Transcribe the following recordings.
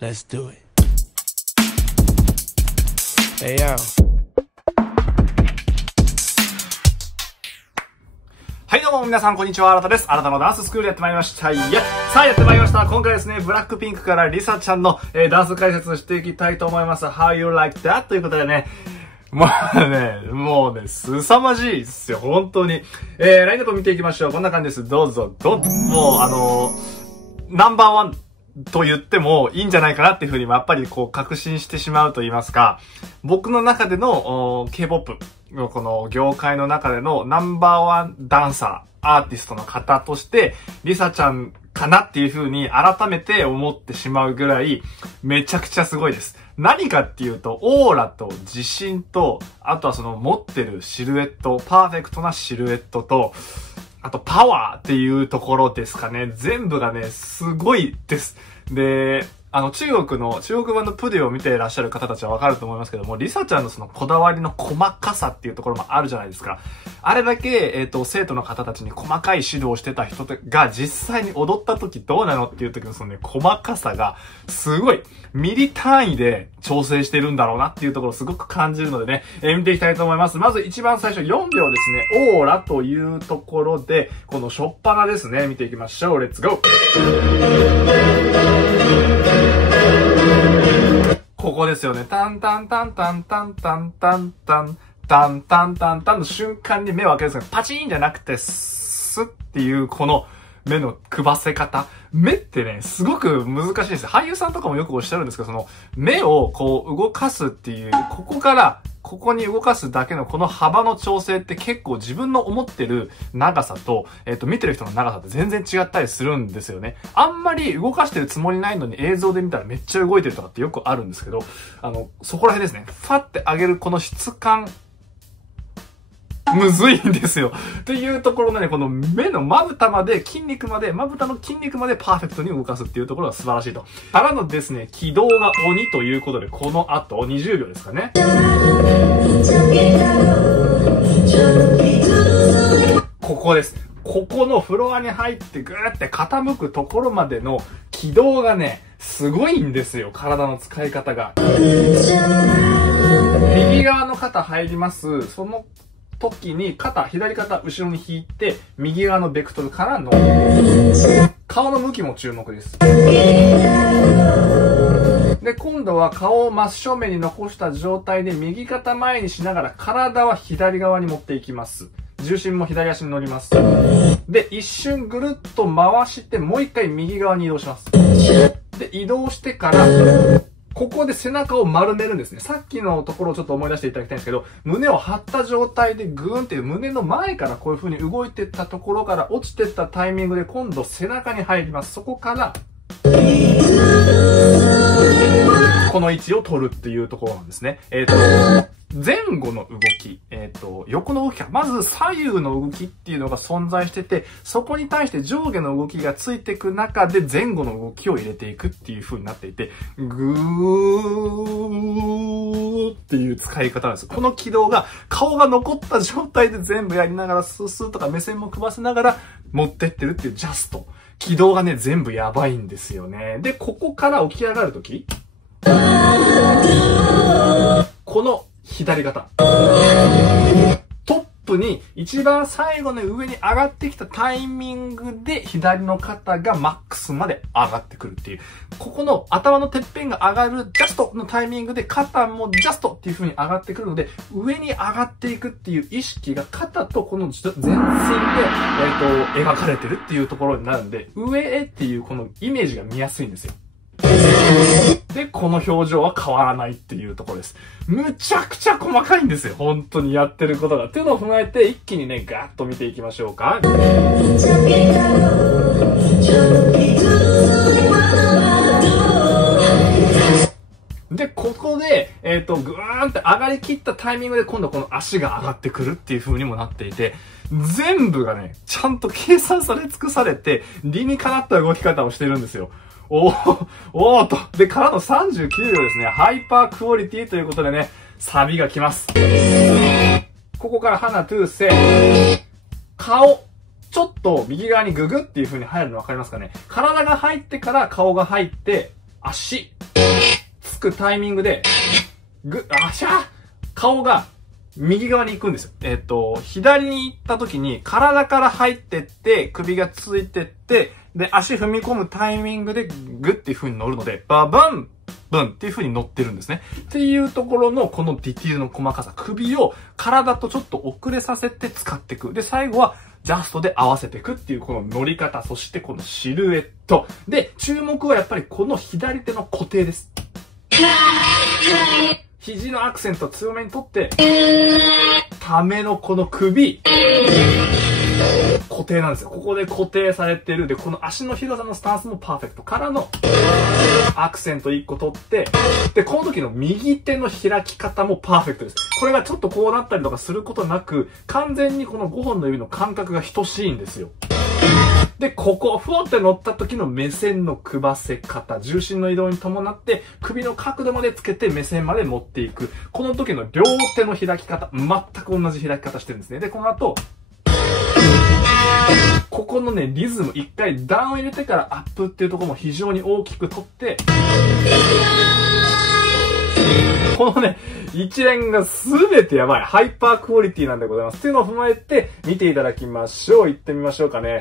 Let's do it. Hey yo. はいどうも皆さんこんにちは、新田です。新田のダンススクールやってまいりました。さあやってまいりました。今回ですね、ブラックピンクからリサちゃんの、ダンス解説していきたいと思います。How you like that? ということでね、もうね、凄まじいですよ、本当に。ラインナップ見ていきましょう。こんな感じです。どうぞ、もうナンバーワンと言ってもいいんじゃないかなっていうふうにやっぱりこう確信してしまうと言いますか、僕の中でのK-POP のこの業界の中でのナンバーワンダンサー、アーティストの方としてリサちゃんかなっていうふうに改めて思ってしまうぐらいめちゃくちゃすごいです。何かっていうと、オーラと自信と、あとはその持ってるシルエット、パーフェクトなシルエットと、あとパワーっていうところですかね。全部がね、すごいです。で、中国版のプディを見ていらっしゃる方たちはわかると思いますけども、リサちゃんのそのこだわりの細かさっていうところもあるじゃないですか。あれだけ、生徒の方たちに細かい指導をしてた人が実際に踊った時どうなのっていう時のそのね、細かさが、すごい、ミリ単位で調整してるんだろうなっていうところをすごく感じるのでね、見ていきたいと思います。まず一番最初4秒ですね、オーラというところで、この初っ端ですね、見ていきましょう。レッツゴー。ここですよね。タンタンタンタンタンタンタンタンタンタンタンタンの瞬間に目を開けるんですけど、パチーンじゃなくて、スッっていうこの目のくばせ方。目ってね、すごく難しいです。俳優さんとかもよくおっしゃるんですけど、その目をこう動かすっていう、ここからここに動かすだけのこの幅の調整って結構自分の思ってる長さと、見てる人の長さって全然違ったりするんですよね。あんまり動かしてるつもりないのに映像で見たらめっちゃ動いてるとかってよくあるんですけど、そこら辺ですね。ファって上げるこの質感、むずいんですよ。っていうところのね、この目のまぶたまでまぶたの筋肉までパーフェクトに動かすっていうところが素晴らしいと。からのですね、軌道が鬼ということで、この後20秒ですかね。ここです。ここのフロアに入ってぐーって傾くところまでの軌道がね、すごいんですよ。体の使い方が。右側の肩入ります。その時に左肩後ろに引いて、右側のベクトルからの顔の向きも注目です。で、今度は顔を真正面に残した状態で右肩前にしながら体は左側に持っていきます。重心も左足に乗ります。で、一瞬ぐるっと回してもう一回右側に移動します。で、移動してから、ここで背中を丸めるんですね。さっきのところをちょっと思い出していただきたいんですけど、胸を張った状態でグーンっていう胸の前からこういう風に動いていったところから落ちていったタイミングで今度背中に入ります。そこから、この位置を取るっていうところなんですね。前後の動き、横の動きか。まず左右の動きっていうのが存在してて、そこに対して上下の動きがついていく中で前後の動きを入れていくっていう風になっていて、ぐーっていう使い方なんです。この軌道が顔が残った状態で全部やりながらスースーとか目線もくばせながら持ってってるっていうジャスト。軌道がね、全部やばいんですよね。で、ここから起き上がるとき、この左肩。トップに一番最後の上に上がってきたタイミングで左の肩がマックスまで上がってくるっていう。ここの頭のてっぺんが上がるジャストのタイミングで肩もジャストっていう風に上がってくるので、上に上がっていくっていう意識が肩とこの前線で、描かれてるっていうところになるんで、上へっていうこのイメージが見やすいんですよ。で、この表情は変わらないっていうところです。むちゃくちゃ細かいんですよ。本当にやってることが。っていうのを踏まえて、一気にね、ガーッと見ていきましょうか。で、ここで、ぐーんって上がりきったタイミングで今度この足が上がってくるっていう風にもなっていて、全部がね、ちゃんと計算され尽くされて、理にかなった動き方をしてるんですよ。おーと。で、からの39秒ですね。ハイパークオリティということでね、サビが来ます。ここから鼻トゥーセ、顔。ちょっと右側にググっていう風に入るの分かりますかね。体が入ってから顔が入って、足、つくタイミングで、顔が右側に行くんですよ。左に行った時に体から入ってって、首がついてって、で、足踏み込むタイミングでグッっていう風に乗るので、ババンブンっていう風に乗ってるんですね。っていうところのこのディティールの細かさ、首を体とちょっと遅れさせて使っていく。で、最後はジャストで合わせていくっていうこの乗り方、そしてこのシルエット。で、注目はやっぱりこの左手の固定です。肘のアクセントを強めに取って、ためのこの首、固定なんですよ。ここで固定されてる。で、この足の広さのスタンスもパーフェクトからのアクセント1個取って、で、この時の右手の開き方もパーフェクトです。これがちょっとこうなったりとかすることなく、完全にこの5本の指の感覚が等しいんですよ。で、ここ、ふわって乗った時の目線のくばせ方、重心の移動に伴って首の角度までつけて目線まで持っていく。この時の両手の開き方、全く同じ開き方してるんですね。で、この後、ここのね、リズム、一回段を入れてからアップっていうところも非常に大きく取って、このね、一連がすべてやばい。ハイパークオリティなんでございます。っていうのを踏まえて見ていただきましょう。行ってみましょうかね。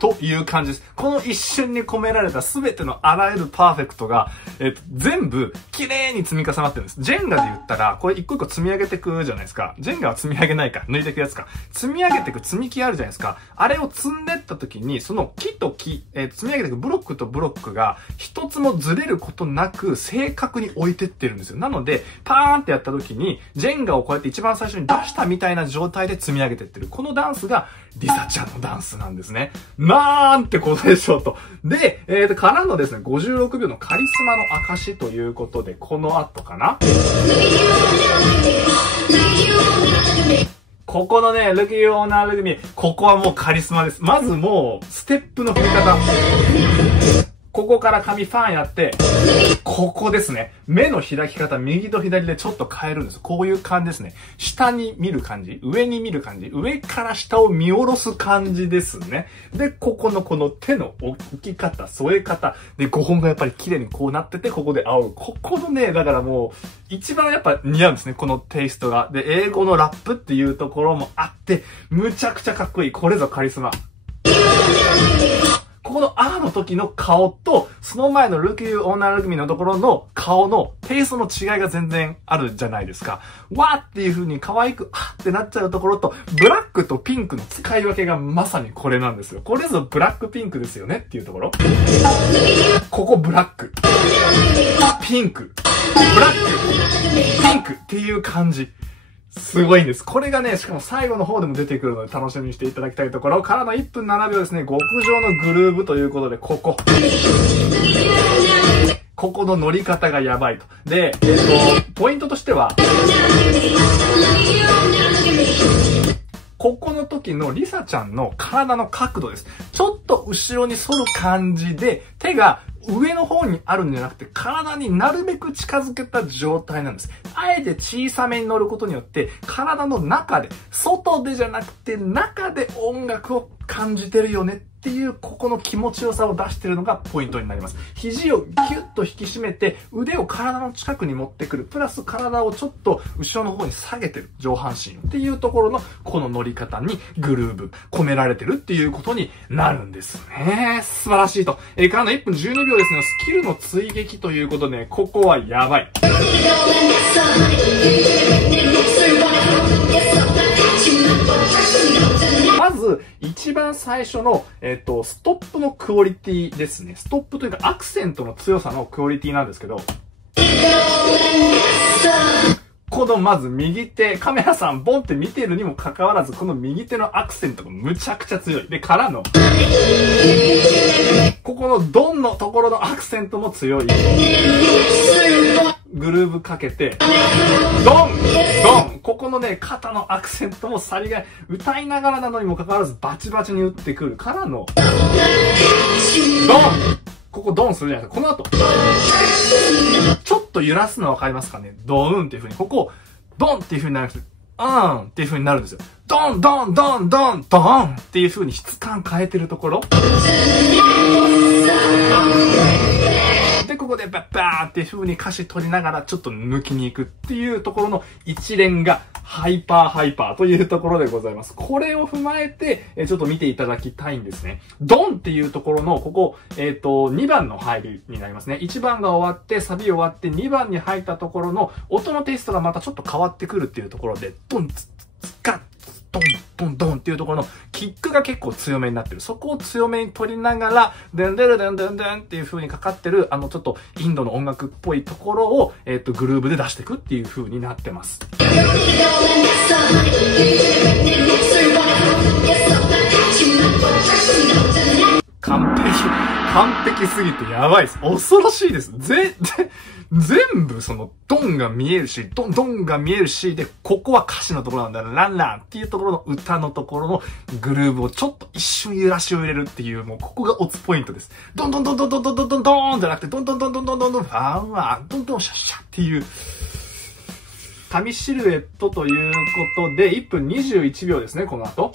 という感じです。この一瞬に込められた全てのあらゆるパーフェクトが、全部綺麗に積み重なってるんです。ジェンガで言ったら、これ一個一個積み上げていくじゃないですか。ジェンガは積み上げないか、抜いていくやつか。積み上げていく積み木あるじゃないですか。あれを積んでった時に、その木と木、積み上げていくブロックとブロックが一つもずれることなく正確に置いてってるんですよ。なので、パーンってやった時に、ジェンガをこうやって一番最初に出したみたいな状態で積み上げてってる。このダンスが、リサちゃんのダンスなんですね。なんてことでしょうと。で、からのですね、56秒のカリスマの証ということで、この後かな。ここのね、Look You Wanna Look Me、ここはもうカリスマです。まずもう、ステップの振り方。ここから髪ファンやって、ここですね。目の開き方、右と左でちょっと変えるんです。こういう感じですね。下に見る感じ、上に見る感じ、上から下を見下ろす感じですね。で、ここのこの手の置き方、添え方、で、5本がやっぱり綺麗にこうなってて、ここで煽る。ここのね、だからもう、一番やっぱ似合うんですね。このテイストが。で、英語のラップっていうところもあって、むちゃくちゃかっこいい。これぞカリスマ。ここのの時の顔と、その前のLook You Wanna Look Meのところの顔のテイストの違いが全然あるじゃないですか。わーっていう風に可愛く、あってなっちゃうところと、ブラックとピンクの使い分けがまさにこれなんですよ。これぞブラックピンクですよねっていうところ。ここブラック。ピンク。ブラック。ピンクっていう感じ。すごいんです。これがね、しかも最後の方でも出てくるので楽しみにしていただきたいところからの1分7秒ですね、極上のグルーヴということで、ここの乗り方がやばいと。で、ポイントとしては、ここの時のリサちゃんの体の角度です。ちょっと後ろに反る感じで、手が上の方にあるんじゃなくて、体になるべく近づけた状態なんです。あえて小さめに乗ることによって、体の中で、外でじゃなくて中で音楽を感じてるよねっていう、ここの気持ちよさを出してるのがポイントになります。肘をギュッと引き締めて、腕を体の近くに持ってくる。プラス体をちょっと後ろの方に下げてる。上半身っていうところの、この乗り方にグルーヴ込められてるっていうことになるんですね。素晴らしいと。からの1分12秒ですね、スキルの追撃ということで、ここはやばい。まず、一番最初の、ストップのクオリティですね。ストップというかアクセントの強さのクオリティなんですけど、このまず右手、カメラさんボンって見てるにもかかわらず、この右手のアクセントがむちゃくちゃ強い。で、からの、ここのドンのところのアクセントも強い。グルーヴかけて、ドンドンここのね、肩のアクセントもさりが歌いながらなのにもかかわらずバチバチに打ってくるからの、ドンここドンするじゃないですか。この後、ちょっと揺らすのわかりますかね。ドーンっていう風に、ここ、ドンっていう風になるんです。っていう風になるんですよ。ドンドンドンドンドンっていう風に質感変えてるところ。で、ここでバッバーっていう風に歌詞取りながらちょっと抜きに行くっていうところの一連がハイパーというところでございます。これを踏まえて、ちょっと見ていただきたいんですね。ドンっていうところの、ここ、2番の入りになりますね。1番が終わって、サビ終わって2番に入ったところの音のテイストがまたちょっと変わってくるっていうところで、ドンツツカッドンドンドンっていうところのキックが結構強めになってる。そこを強めに取りながら、デンデルデンデンデンっていう風にかかってる、ちょっとインドの音楽っぽいところを、グルーブで出していくっていう風になってます。完璧すぎてやばいです。恐ろしいです。全部そのドンが見えるし、ドンが見えるし、で、ここは歌詞のところなんだ。ランランっていうところの歌のところのグルーブをちょっと一瞬揺らしを入れるっていう、もうここがオツポイントです。ドンドンドンドンドンドンドンドンドンじゃなくて、ドンドンドンドンドンドンドンファンワン、ドンドンシャッシャッっていう、紙シルエットということで、1分21秒ですね、この後。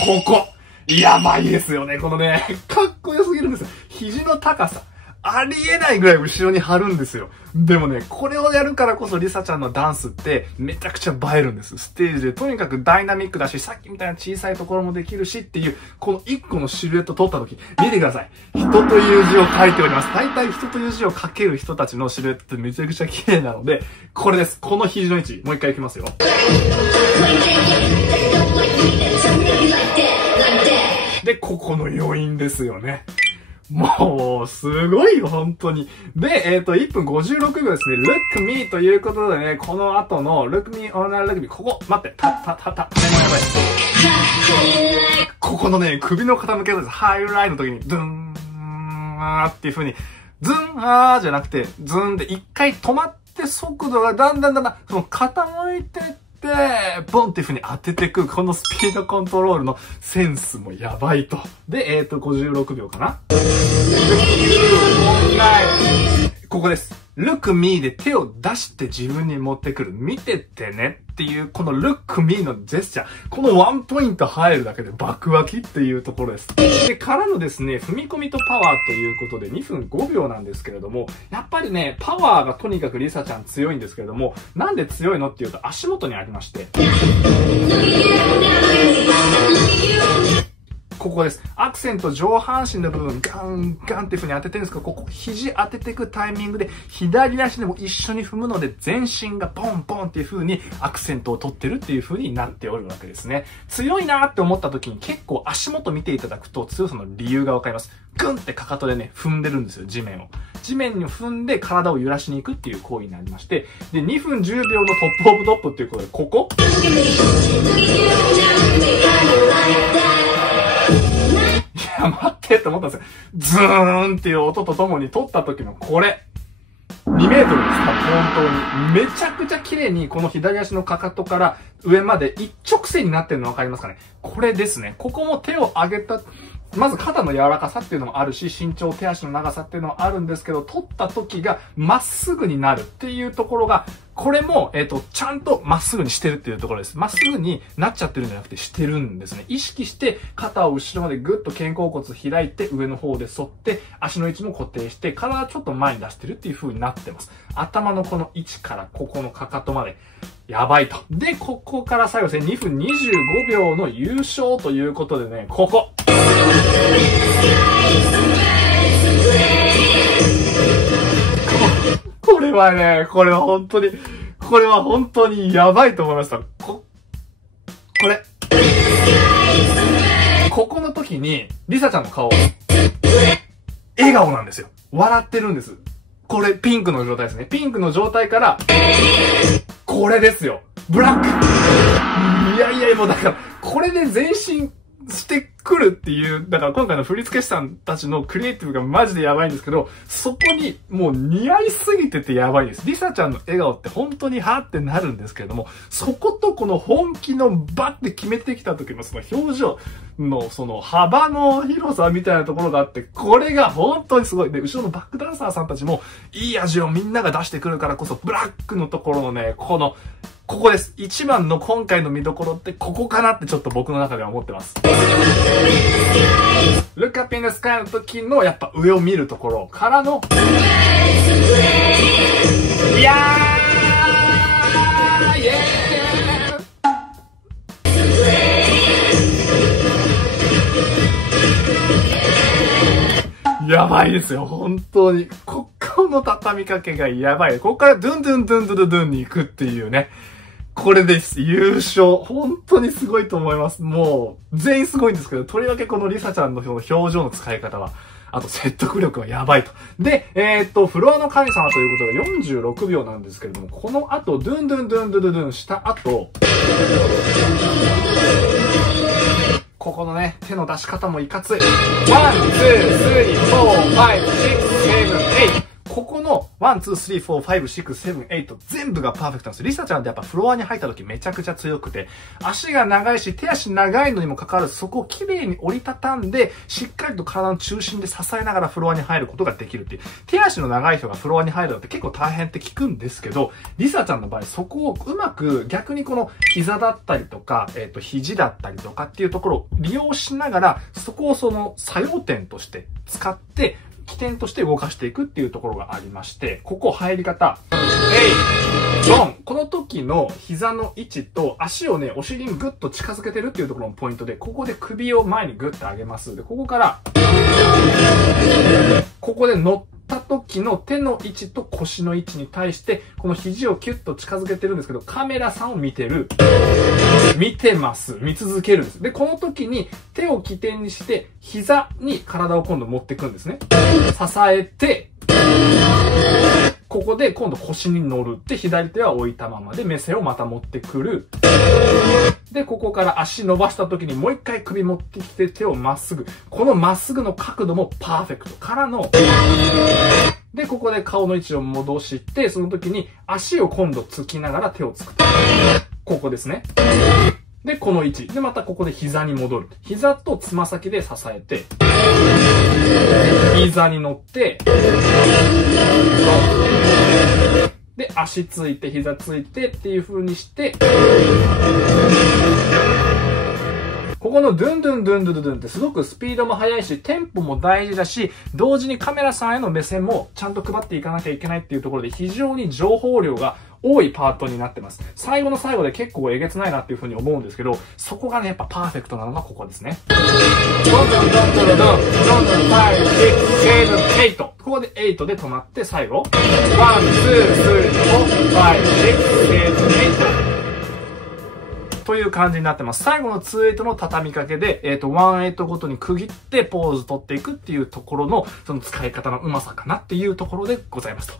ここやばいですよね、このね。かっこよすぎるんですよ。肘の高さ。ありえないぐらい後ろに張るんですよ。でもね、これをやるからこそリサちゃんのダンスってめちゃくちゃ映えるんです。ステージでとにかくダイナミックだし、さっきみたいな小さいところもできるしっていう、この一個のシルエット撮った時、見てください。人という字を書いております。大体人という字を書ける人たちのシルエットってめちゃくちゃ綺麗なので、これです。この肘の位置。もう一回いきますよ。で、ここの余韻ですよね。もう、すごいよ、本当に。で、1分56秒ですね。Look me ということでね、この後の Look me on a look me、ここ、待って、ここのね、首の傾け方です。ハイライの時に、ドゥーンっていう風に、ズンじゃなくて、ズンで一回止まって速度がだんだん、その傾いてで、ボンっていう風に当ててく、このスピードコントロールのセンスもやばいと。で、56秒かな。ここです。Look me で手を出して自分に持ってくる。見ててねっていう、この Look me のジェスチャー。このワンポイント入るだけで爆湧きっていうところです。で、からのですね、踏み込みとパワーということで2分5秒なんですけれども、やっぱりね、パワーがとにかくリサちゃん強いんですけれども、なんで強いのっていうと足元にありまして。ここです。アクセント上半身の部分ガンガンっていう風に当ててるんですけど、ここ肘当てていくタイミングで左足でも一緒に踏むので全身がポンポンっていう風にアクセントを取ってるっていう風になっておるわけですね。強いなーって思った時に結構足元見ていただくと強さの理由がわかります。グンってかかとでね、踏んでるんですよ、地面を。地面に踏んで体を揺らしに行くっていう行為になりまして、で、2分10秒のトップオブトップっていうことで、ここいや、待ってって思ったんですよ。ズーンっていう音とともに撮った時のこれ。2メートルですか、本当に。めちゃくちゃ綺麗にこの左足のかかとから上まで一直線になってるの分かりますかね。これですね。ここも手を上げた、まず肩の柔らかさっていうのもあるし、身長、手足の長さっていうのもあるんですけど、取った時がまっすぐになるっていうところが、これも、ちゃんとまっすぐにしてるっていうところです。まっすぐになっちゃってるんじゃなくてしてるんですね。意識して肩を後ろまでぐっと肩甲骨開いて上の方で反って、足の位置も固定して、体ちょっと前に出してるっていう風になってます。頭のこの位置からここのかかとまで。やばいと。で、ここから最後ですね、2分25秒の優勝ということでね、ここ。これはね、これは本当にやばいと思いました。これ。ここの時に、リサちゃんの顔、笑顔なんですよ。笑ってるんです。これ、ピンクの状態ですね。ピンクの状態から、これですよ。ブラック。いや、もうだから、これで全身、してくるっていう、だから今回の振付師さんたちのクリエイティブがマジでやばいんですけど、そこにもう似合いすぎててやばいです。リサちゃんの笑顔って本当にはーってなるんですけれども、そことこの本気のバッて決めてきた時のその表情のその幅の広さみたいなところがあって、これが本当にすごい。で、後ろのバックダンサーさんたちもいい味をみんなが出してくるからこそ、ブラックのところのね、ここです。一番の今回の見どころってここかなってちょっと僕の中では思ってます。Look Up in the Sky の時のやっぱ上を見るところからの、いやーイエーイやばいですよ、本当に。ここの畳みかけがやばい。ここからドゥンドゥンドゥンドゥドゥドゥンに行くっていうね。これです。優勝。本当にすごいと思います。もう、全員すごいんですけど、とりわけこのリサちゃんの表情の使い方は、あと説得力はやばいと。で、フロアの神様ということで46秒なんですけれども、この後、ドゥンドゥンドゥンドゥドゥドゥンした後、ここのね、手の出し方もいかつい。1、2、3、4、5、6、7、8。ここの1、2、3、4、5、6、7、8全部がパーフェクトなんですよ。リサちゃんってやっぱフロアに入った時めちゃくちゃ強くて、足が長いし、手足長いのにもかかわらず、そこを綺麗に折りたたんで、しっかりと体の中心で支えながらフロアに入ることができるっていう。手足の長い人がフロアに入るのって結構大変って聞くんですけど、リサちゃんの場合、そこをうまく逆にこの膝だったりとか、肘だったりとかっていうところを利用しながら、そこをその作用点として使って、起点として動かしていくっていうところがありまして、ここ入り方。ドン。この時の膝の位置と足をね、お尻にグッと近づけてるっていうところのポイントで、ここで首を前にグッと上げます。で、ここから、ここで乗った時の手の位置と腰の位置に対して、この肘をキュッと近づけてるんですけど、カメラさんを見てる。見てます。見続けるんです。で、この時に手を起点にして、膝に体を今度持っていくんですね。支えて、ここで今度腰に乗るって、左手は置いたままで目線をまた持ってくる。で、ここから足伸ばした時にもう一回首持ってきて手をまっすぐ。このまっすぐの角度もパーフェクトからの、で、ここで顔の位置を戻して、その時に足を今度つきながら手をつく。ここですね。で、この位置。で、またここで膝に戻る。膝とつま先で支えて、膝に乗って、で、足ついて、膝ついてっていう風にして、ここのドゥンドゥンドゥンドゥドゥドゥンってすごくスピードも速いし、テンポも大事だし、同時にカメラさんへの目線もちゃんと配っていかなきゃいけないっていうところで非常に情報量が多いパートになってます。最後の最後で結構えげつないなっていう風に思うんですけど、そこがね、やっぱパーフェクトなのがここですね。ドンドンドンドンドンドンドン5、6、7、8。ここで8で止まって最後。1、2、3、4、5、6、7、8。という感じになってます。最後の2-8の畳みかけで、1-8ごとに区切ってポーズ取っていくっていうところの、その使い方のうまさかなっていうところでございますと。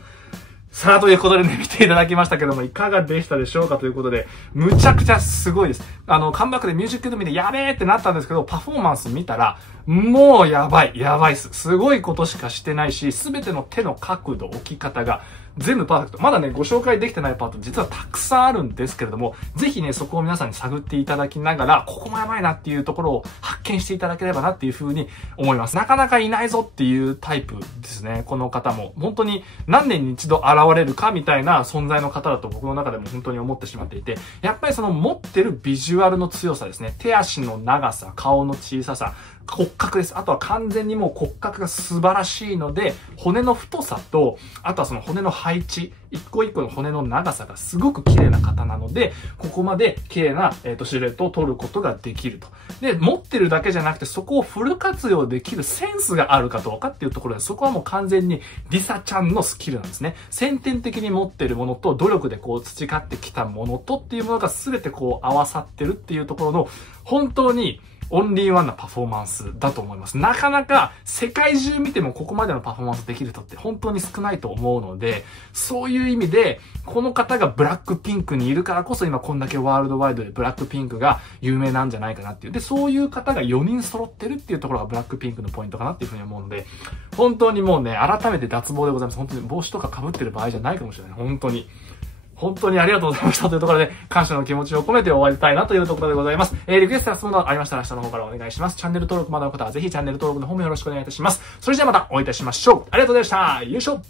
さあ、ということでね、見ていただきましたけども、いかがでしたでしょうかということで、むちゃくちゃすごいです。カムバックでミュージックビデオ見てやべーってなったんですけど、パフォーマンス見たら、もうやばいっす。すごいことしかしてないし、すべての手の角度、置き方が全部パーフェクト。まだね、ご紹介できてないパート実はたくさんあるんですけれども、ぜひね、そこを皆さんに探っていただきながら、ここもやばいなっていうところを発見していただければなっていう風に思います。なかなかいないぞっていうタイプですね。この方も。本当に何年に一度現れるかみたいな存在の方だと僕の中でも本当に思ってしまっていて、やっぱりその持ってるビジュアルの強さですね。手足の長さ、顔の小ささ、骨格です。あとは完全にもう骨格が素晴らしいので、骨の太さと、あとはその骨の配置、一個一個の骨の長さがすごく綺麗な方なので、ここまで綺麗な、シルエットを取ることができると。で、持ってるだけじゃなくて、そこをフル活用できるセンスがあるかどうかっていうところで、そこはもう完全にリサちゃんのスキルなんですね。先天的に持ってるものと、努力でこう培ってきたものとっていうものが全てこう合わさってるっていうところの、本当にオンリーワンなパフォーマンススだと思います。なかなか世界中見てもここまでのパフォーマンスできる人って本当に少ないと思うので、そういう意味で、この方がブラックピンクにいるからこそ今こんだけワールドワイドでブラックピンクが有名なんじゃないかなっていう。で、そういう方が4人揃ってるっていうところがブラックピンクのポイントかなっていうふうに思うので、本当にもうね、改めて脱帽でございます。本当に帽子とか被ってる場合じゃないかもしれない。本当に。本当にありがとうございましたというところで、感謝の気持ちを込めて終わりたいなというところでございます。リクエストや質問などありましたら下の方からお願いします。チャンネル登録まだの方はぜひチャンネル登録の方もよろしくお願いいたします。それじゃあまたお会いいたしましょう。ありがとうございました。よいしょ。